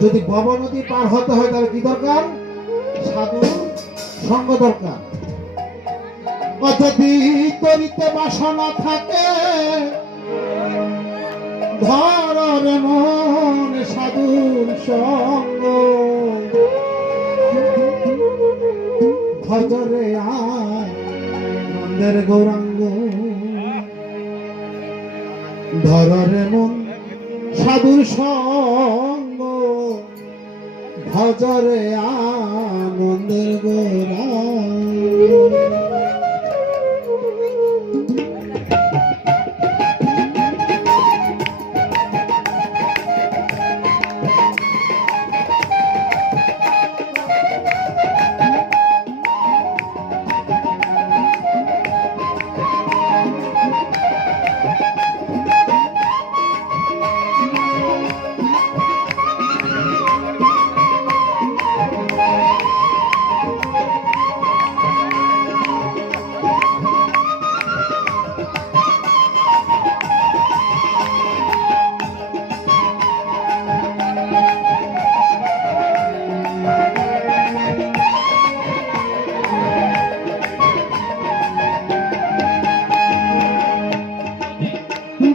যদি বব নদী পার হতে হয়, তাহলে কি দরকার? সাধু সঙ্গ দরকার। যদি তরিতে বাসনা থাকে ধরে মন সাধুর সঙ্গ। ভজরে আয় নন্দের গৌরাঙ্গ। ধরে মন সাধুর সঙ্গ। ভজরে আনন্দের গৌরাঙ্গ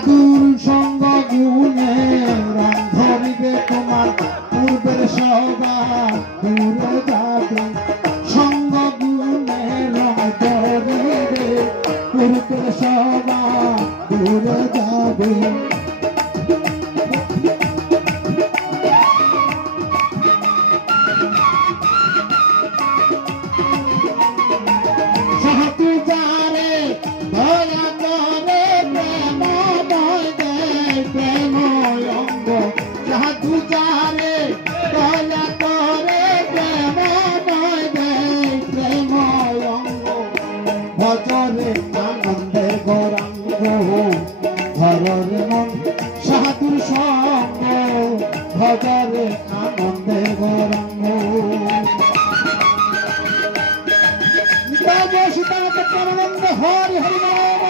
সাধুর সঙ্গ গুণে রাম ধরিবে তোমার পূর্বের সবা দূরে যাবে। ভজরে গৌরাঙ্গ নিতাই সীতানাথ হরি হরি নাম।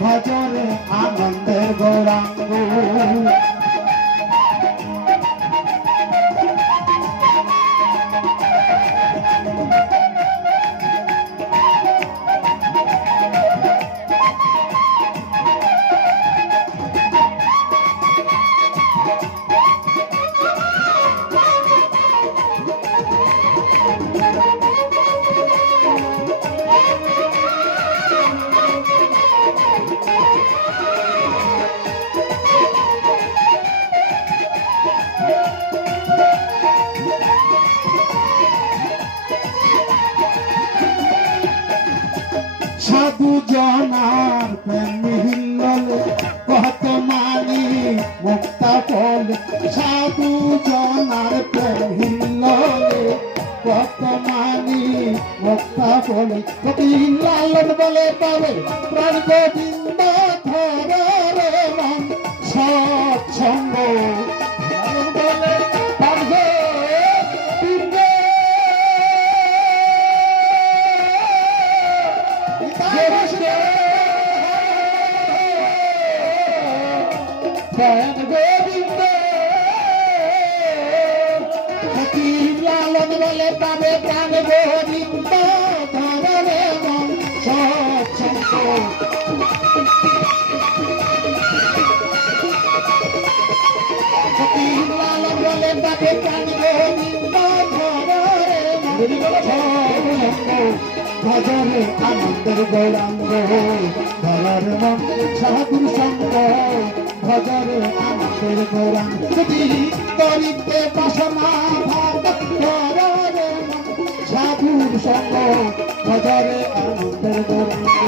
ভজন সাধু জনার প্রেমিহিল্ললে কত মানি মুক্তা বলে। সাধু জনার প্রেমিহিল্ললে কত মানি মুক্তা বলে। কবিহিল্লালন বলে পাবে প্রাণ গোবিন্দ ধরে সৎসঙ্গ লালন বলে পাবে পাবে প্রাণ গোবিন্দ ভজরে আনন্দের গৌরাঙ্গ ধরার মন সাধুর সঙ্গ ভজরে আনন্দের গৌরাঙ্গ তরিতে ভজরে আনন্দের গৌরাঙ্গ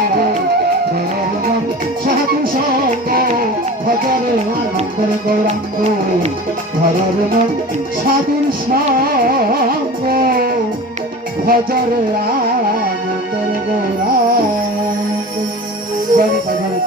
সাধু সঙ্গ ভজরে আনন্দের গৌরাঙ্গ জয় বাবা